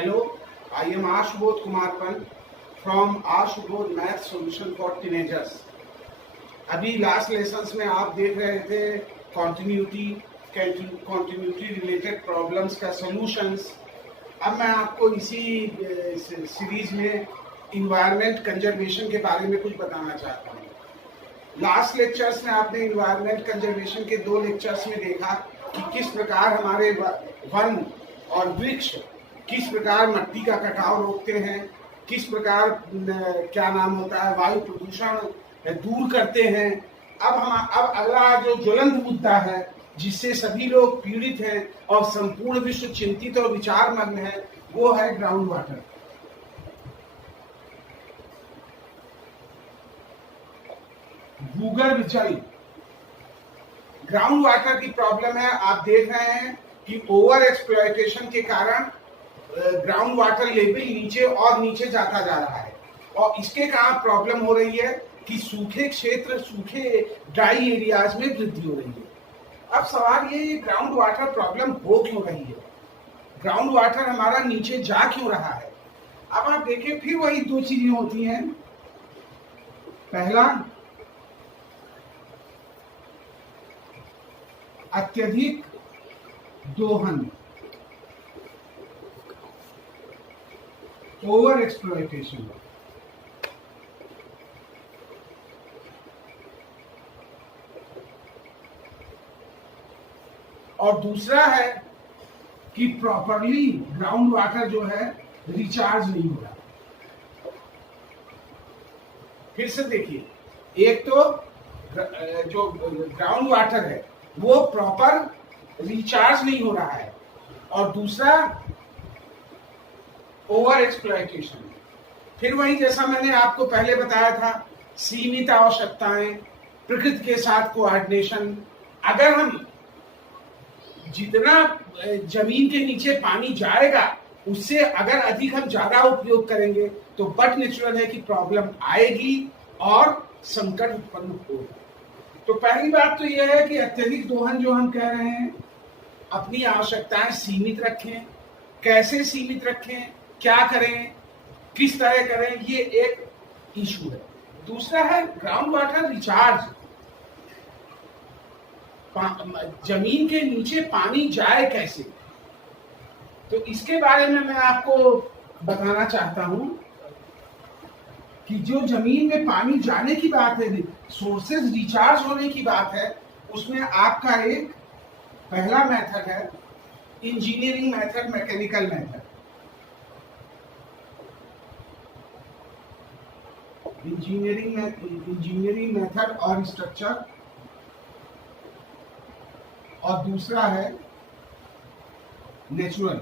Hello, I am Ashubodh Kumar Pant from Ashubodh Math Solution for Teenagers. अभी last lessons में आप देख रहे थे कॉन्टिन्यूटी रिलेटेड प्रॉब्लम्स का सॉल्यूशंस। अब मैं आपको इसी सीरीज में इन्वायरमेंट कंजर्वेशन के बारे में कुछ बताना चाहता हूँ। लास्ट लेक्चर्स में आपने इन्वायरमेंट कंजर्वेशन के 2 लेक्चर्स में देखा कि किस प्रकार हमारे वन और वृक्ष किस प्रकार मिट्टी का कटाव रोकते हैं, किस प्रकार क्या नाम होता है वायु प्रदूषण दूर करते हैं। अब अगला जो ज्वलंत मुद्दा है जिससे सभी लोग पीड़ित हैं और संपूर्ण विश्व चिंतित और विचार मग्न है, वो है ग्राउंड वाटर। भूगर्भ जल, ग्राउंड वाटर की प्रॉब्लम है। आप देख रहे हैं कि ओवर एक्सप्लॉयटेशन के कारण ग्राउंड वाटर लेवल नीचे और नीचे जाता जा रहा है और इसके कारण प्रॉब्लम हो रही है कि सूखे क्षेत्र, सूखे ड्राई एरियाज में वृद्धि हो रही है। अब सवाल ये ग्राउंड वाटर प्रॉब्लम हो क्यों रही है, ग्राउंड वाटर हमारा नीचे जा क्यों रहा है। अब आप देखिए फिर वही 2 चीजें होती हैं। पहला, अत्यधिक दोहन, ओवर एक्सप्लॉयटेशन। और दूसरा है कि प्रॉपरली ग्राउंड वाटर जो है रिचार्ज नहीं हो रहा। फिर से देखिए, एक तो जो ग्राउंड वाटर है वो प्रॉपर रिचार्ज नहीं हो रहा है और दूसरा ओवर एक्सप्लॉयटेशन। फिर वही जैसा मैंने आपको पहले बताया था, सीमित आवश्यकताएं, प्रकृति के साथ कोऑर्डिनेशन। अगर हम जितना जमीन के नीचे पानी जाएगा उससे अगर अधिक हम ज्यादा उपयोग करेंगे तो बट नेचुरल है कि प्रॉब्लम आएगी और संकट उत्पन्न होगा। तो पहली बात तो यह है कि अत्यधिक दोहन जो हम कह रहे हैं, अपनी आवश्यकताएं सीमित रखें। कैसे सीमित रखें, क्या करें, किस तरह करें, ये एक इशू है। दूसरा है ग्राउंड वाटर रिचार्ज। जमीन के नीचे पानी जाए कैसे, तो इसके बारे में मैं आपको बताना चाहता हूं कि जो जमीन में पानी जाने की बात है, सोर्सेज रिचार्ज होने की बात है, उसमें आपका एक पहला मेथड है engineering method, mechanical method. Engineering method और स्ट्रक्चर, और दूसरा है नेचुरल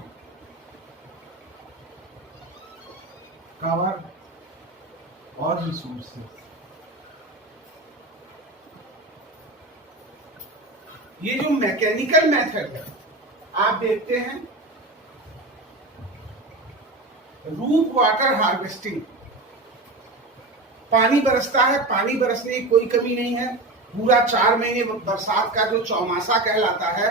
कवर और रिसोर्सेज। ये जो मैकेनिकल मेथड है, आप देखते हैं रूप वाटर हार्वेस्टिंग। पानी बरसता है, पानी बरसने की कोई कमी नहीं है। पूरा 4 महीने बरसात का जो चौमासा कहलाता है,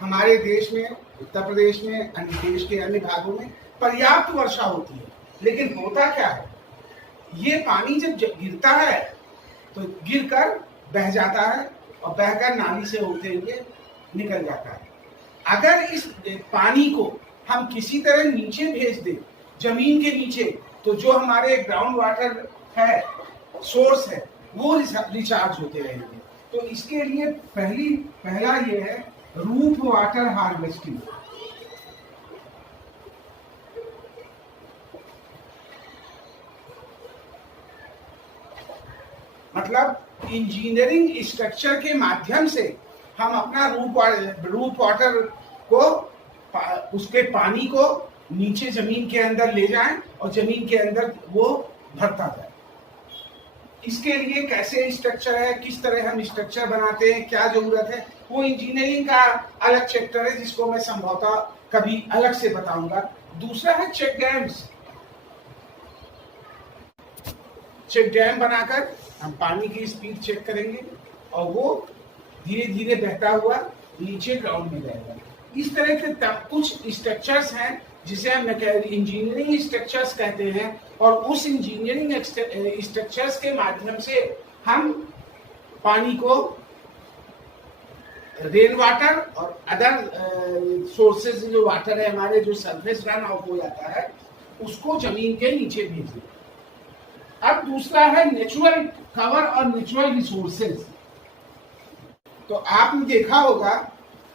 हमारे देश में, उत्तर प्रदेश में, अन्य देश के अन्य भागों में पर्याप्त वर्षा होती है। लेकिन होता क्या है, ये पानी जब गिरता है तो गिरकर बह जाता है और बहकर नाली से होते हुए निकल जाता है। अगर इस पानी को हम किसी तरह नीचे भेज दें, जमीन के नीचे, तो जो हमारे ग्राउंड वाटर है, सोर्स है, वो रिचार्ज होते रहेंगे। तो इसके लिए पहला ये है रूप वाटर हार्वेस्टिंग। मतलब इंजीनियरिंग स्ट्रक्चर के माध्यम से हम अपना रूप वाटर को, उसके पानी को नीचे जमीन के अंदर ले जाएं और जमीन के अंदर वो भरता जाए। इसके लिए कैसे स्ट्रक्चर है, किस तरह हम स्ट्रक्चर बनाते हैं, क्या जरूरत है, वो इंजीनियरिंग का अलग चैप्टर है जिसको मैं संभवतः कभी अलग से बताऊंगा। दूसरा है चेक डैम्स। चेक डैम बनाकर हम पानी की स्पीड चेक करेंगे और वो धीरे धीरे बहता हुआ नीचे ग्राउंड में जाएगा। इस तरह के कुछ स्ट्रक्चर्स हैं जिसे हम इंजीनियरिंग स्ट्रक्चर्स कहते हैं, और उस इंजीनियरिंग स्ट्रक्चर्स के माध्यम से हम पानी को रेन वाटर और अदर सोर्सेज जो वाटर है हमारे, जो सरफेस रन ऑफ हो जाता है, उसको जमीन के नीचे भेजें। अब दूसरा है नेचुरल कवर और नेचुरल रिसोर्सेज। तो आपने देखा होगा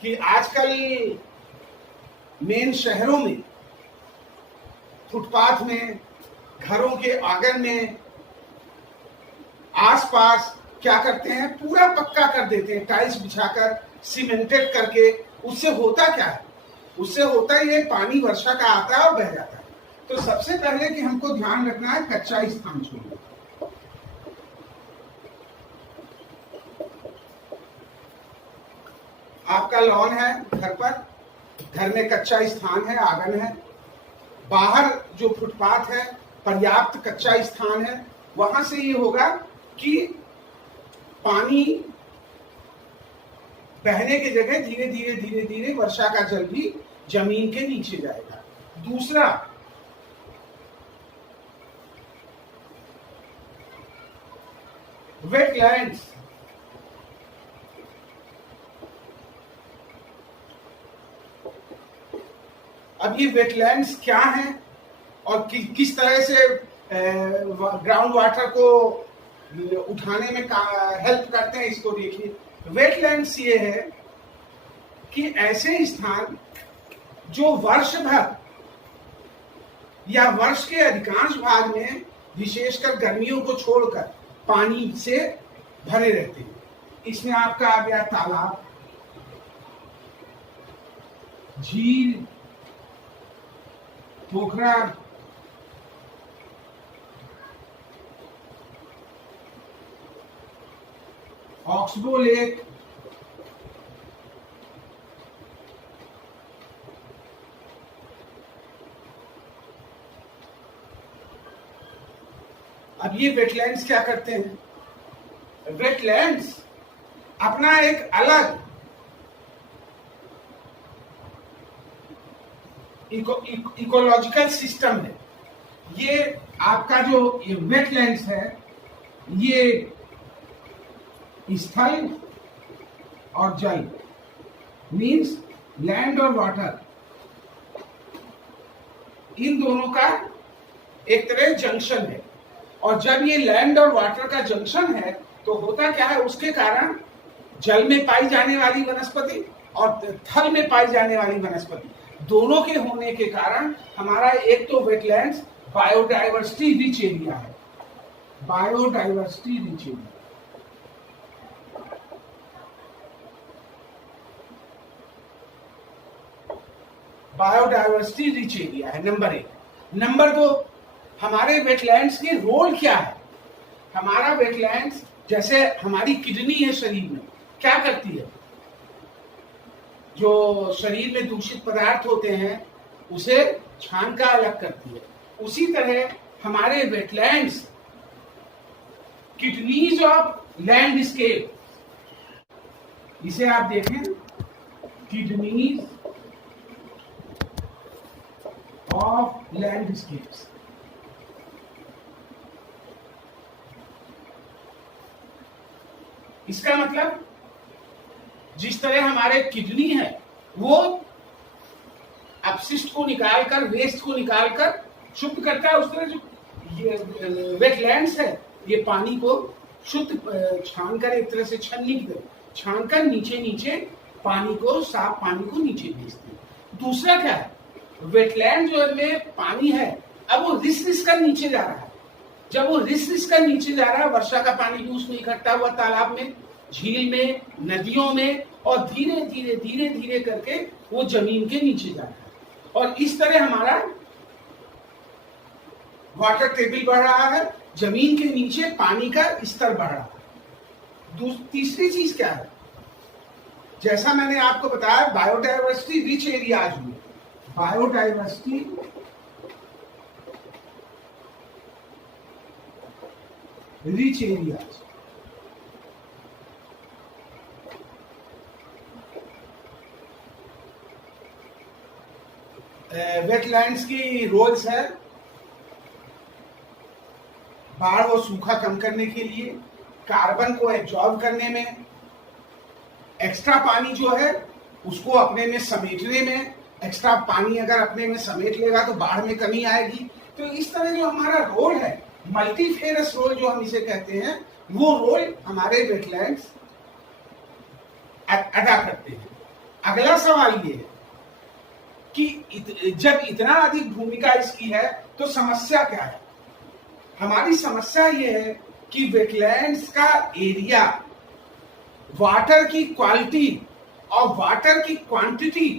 कि आजकल मेन शहरों में फुटपाथ में, घरों के आंगन में, आसपास क्या करते हैं, पूरा पक्का कर देते हैं, टाइल्स बिछाकर, सीमेंटेड करके। उससे होता क्या है? उससे होता है ये पानी वर्षा का आता है और बह जाता है। तो सबसे पहले कि हमको ध्यान रखना है कच्चा स्थान छोड़ना। आपका लॉन है घर पर, घर में कच्चा स्थान है, आंगन है, बाहर जो फुटपाथ है पर्याप्त कच्चा स्थान है, वहां से ये होगा कि पानी बहने की जगह धीरे धीरे धीरे धीरे वर्षा का जल भी जमीन के नीचे जाएगा। दूसरा, वेटलैंड्स। अब ये वेटलैंड्स क्या हैं और किस तरह से ग्राउंड वाटर को उठाने में हेल्प करते हैं, इसको देखिए। वेटलैंड्स ये है कि ऐसे स्थान जो वर्ष भर या वर्ष के अधिकांश भाग में, विशेषकर गर्मियों को छोड़कर, पानी से भरे रहते हैं। इसमें आपका आ गया तालाब, झील, पोखरा, ऑक्सबो लेक, अब ये वेटलैंड्स क्या करते हैं? वेटलैंड्स अपना एक अलग इकोलॉजिकल सिस्टम है। ये आपका जो ये वेटलैंड्स है, ये स्थल और जल, मीन्स लैंड और वाटर, इन दोनों का एक तरह जंक्शन है। और जब ये लैंड और वाटर का जंक्शन है तो होता क्या है, उसके कारण जल में पाई जाने वाली वनस्पति और थल में पाई जाने वाली वनस्पति, दोनों के होने के कारण हमारा एक तो वेटलैंड्स बायोडाइवर्सिटी रिच एरिया है, biodiversity rich area. Biodiversity rich area है, नंबर एक। नंबर दो, हमारे वेटलैंड्स के रोल क्या है? हमारा वेटलैंड्स, जैसे हमारी किडनी है शरीर में, क्या करती है? जो शरीर में दूषित पदार्थ होते हैं उसे छान का अलग करती है। उसी तरह हमारे वेटलैंड्स किडनीज ऑफ लैंडस्केप, इसे आप देखें, किडनीज ऑफ लैंडस्केप्स। इसका मतलब जिस तरह हमारे किडनी है वो अपशिष्ट को निकालकर, वेस्ट को निकालकर शुद्ध करता है, उस तरह जो वेटलैंड्स है ये पानी को शुद्ध छानकर, एक तरह से छन्नी की तरह छानकर नीचे नीचे पानी को, साफ पानी को नीचे भेजते हैं। दूसरा क्या है, वेटलैंड जो में पानी है अब वो रिस कर नीचे जा रहा है। जब वो रिस कर नीचे जा रहा है, वर्षा का पानी भी उसमें इकट्ठा हुआ तालाब में, झील में, नदियों में, और धीरे धीरे धीरे धीरे करके वो जमीन के नीचे जा रहा है। और इस तरह हमारा वाटर टेबल बढ़ रहा है, जमीन के नीचे पानी का स्तर बढ़ रहा है। तीसरी चीज क्या है, जैसा मैंने आपको बताया, बायोडाइवर्सिटी रिच एरियाज में, बायोडाइवर्सिटी रिच एरियाज, वेटलैंड्स की रोल्स है बाढ़ और सूखा कम करने के लिए, कार्बन को एब्जॉर्ब करने में, एक्स्ट्रा पानी जो है उसको अपने में समेटने में। एक्स्ट्रा पानी अगर अपने में समेट लेगा तो बाढ़ में कमी आएगी। तो इस तरह जो हमारा रोल है, मल्टीफेरस रोल जो हम इसे कहते हैं, वो रोल हमारे वेटलैंड्स अदा करते हैं। अगला सवाल ये है कि जब इतना अधिक भूमिका इसकी है तो समस्या क्या है? हमारी समस्या ये है कि वेटलैंड्स का एरिया, वाटर की क्वालिटी और वाटर की क्वांटिटी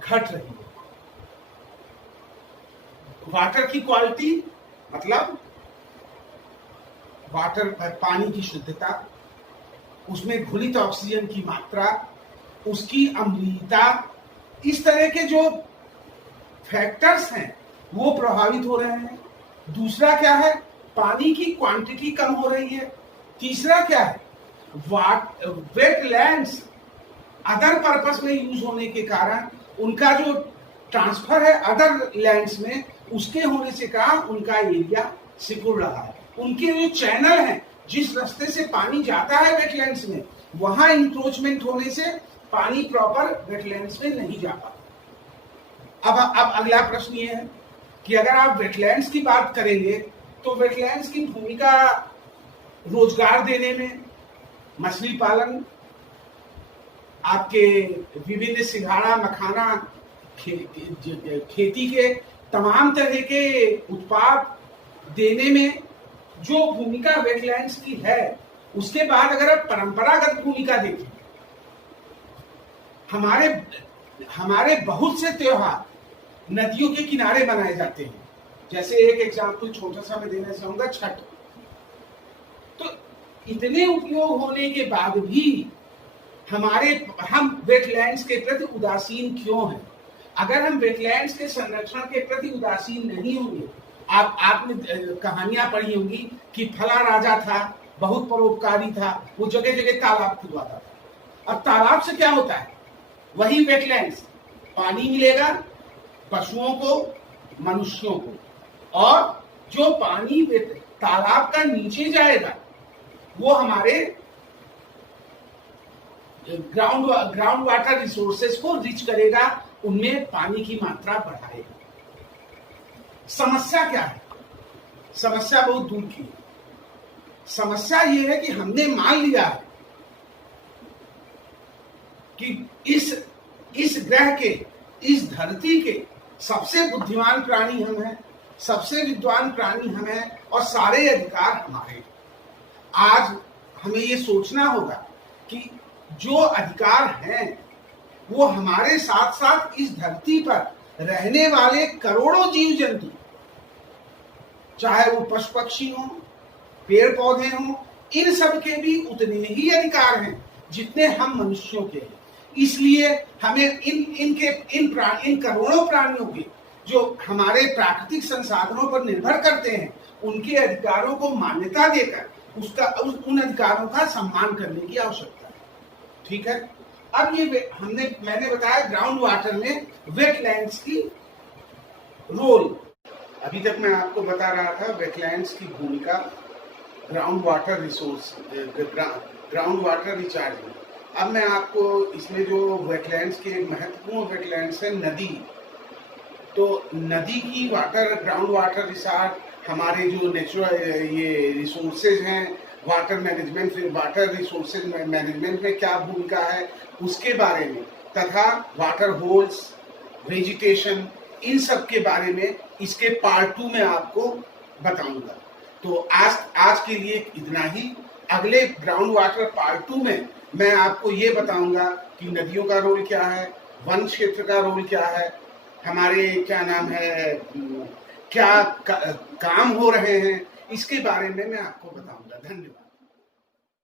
घट रही है। वाटर की क्वालिटी मतलब वाटर, पानी की शुद्धता, उसमें घुलित ऑक्सीजन की मात्रा, उसकी अम्लीयता, इस तरह के जो फैक्टर्स हैं वो प्रभावित हो रहे हैं। दूसरा क्या है? पानी की क्वांटिटी कम हो रही है। तीसरा क्या है? वेटलैंड्स अदर पर्पस में यूज होने के कारण उनका जो ट्रांसफर है अदर लैंड्स में, उसके होने से कारण उनका एरिया सिकुड़ रहा है। उनके जो चैनल हैं, जिस रास्ते से पानी जाता है वेटलैंड्स में, वहां इंक्रोचमेंट होने से पानी प्रॉपर वेटलैंड्स में नहीं जा पाता। अब अगला प्रश्न ये है कि अगर आप वेटलैंड्स की बात करेंगे तो वेटलैंड्स की भूमिका रोजगार देने में, मछली पालन, आपके विभिन्न सिंघाड़ा, मखाना, खेती के तमाम तरह के उत्पाद देने में जो भूमिका वेटलैंड्स की है, उसके बाद अगर आप परंपरागत भूमिका देखें, हमारे बहुत से त्योहार नदियों के किनारे बनाए जाते हैं। जैसे एक एग्जाम्पल छोटा सा मैं देना चाहूंगा, छठ। तो इतने उपयोग होने के बाद भी हम वेटलैंड्स के प्रति उदासीन क्यों हैं? अगर हम वेटलैंड्स के संरक्षण के प्रति उदासीन नहीं होंगे, आपने कहानियां पढ़ी होंगी कि फला राजा था, बहुत परोपकारी था, वो जगह जगह तालाब खुदवाता था। अब तालाब से क्या होता है? वही वेटलैंड्स, पानी मिलेगा पशुओं को, मनुष्यों को, और जो पानी तालाब का नीचे जाएगा वो हमारे ग्राउंड वाटर रिसोर्सेज को रिच करेगा, उनमें पानी की मात्रा बढ़ाएगा। समस्या क्या है? समस्या बहुत दूर की है। समस्या यह है कि हमने मान लिया है कि इस ग्रह के, इस धरती के सबसे बुद्धिमान प्राणी हम हैं, सबसे विद्वान प्राणी हम हैं, और सारे अधिकार हमारे हैं। आज हमें ये सोचना होगा कि जो अधिकार हैं वो हमारे साथ साथ इस धरती पर रहने वाले करोड़ों जीव जंतु, चाहे वो पशु पक्षी हो, पेड़ पौधे हों, इन सब के भी उतने ही अधिकार हैं जितने हम मनुष्यों के हैं। इसलिए हमें इन करोड़ों प्राणियों के, जो हमारे प्राकृतिक संसाधनों पर निर्भर करते हैं, उनके अधिकारों को मान्यता देकर उन अधिकारों का सम्मान करने की आवश्यकता है। ठीक है। अब मैंने बताया ग्राउंड वाटर में वेटलैंड्स की रोल। अभी तक मैं आपको बता रहा था वेटलैंड्स की भूमिका ground water resource, ground water recharge में। अब मैं आपको इसमें जो वेटलैंड्स के महत्वपूर्ण वेटलैंड्स हैं, नदी, तो नदी की ग्राउंड वाटर रिचार्ज, हमारे जो नेचुरल ये रिसोर्सेज हैं, वाटर मैनेजमेंट, फिर वाटर रिसोर्सेज मैनेजमेंट में क्या भूमिका है उसके बारे में, तथा वाटर होल्स, वेजिटेशन, इन सब के बारे में इसके पार्ट 2 में आपको बताऊंगा। तो आज के लिए इतना ही। अगले ग्राउंड वाटर पार्ट 2 में मैं आपको ये बताऊंगा कि नदियों का रोल क्या है, वन क्षेत्र का रोल क्या है, हमारे क्या नाम है, क्या काम हो रहे हैं, इसके बारे में मैं आपको बताऊंगा। धन्यवाद।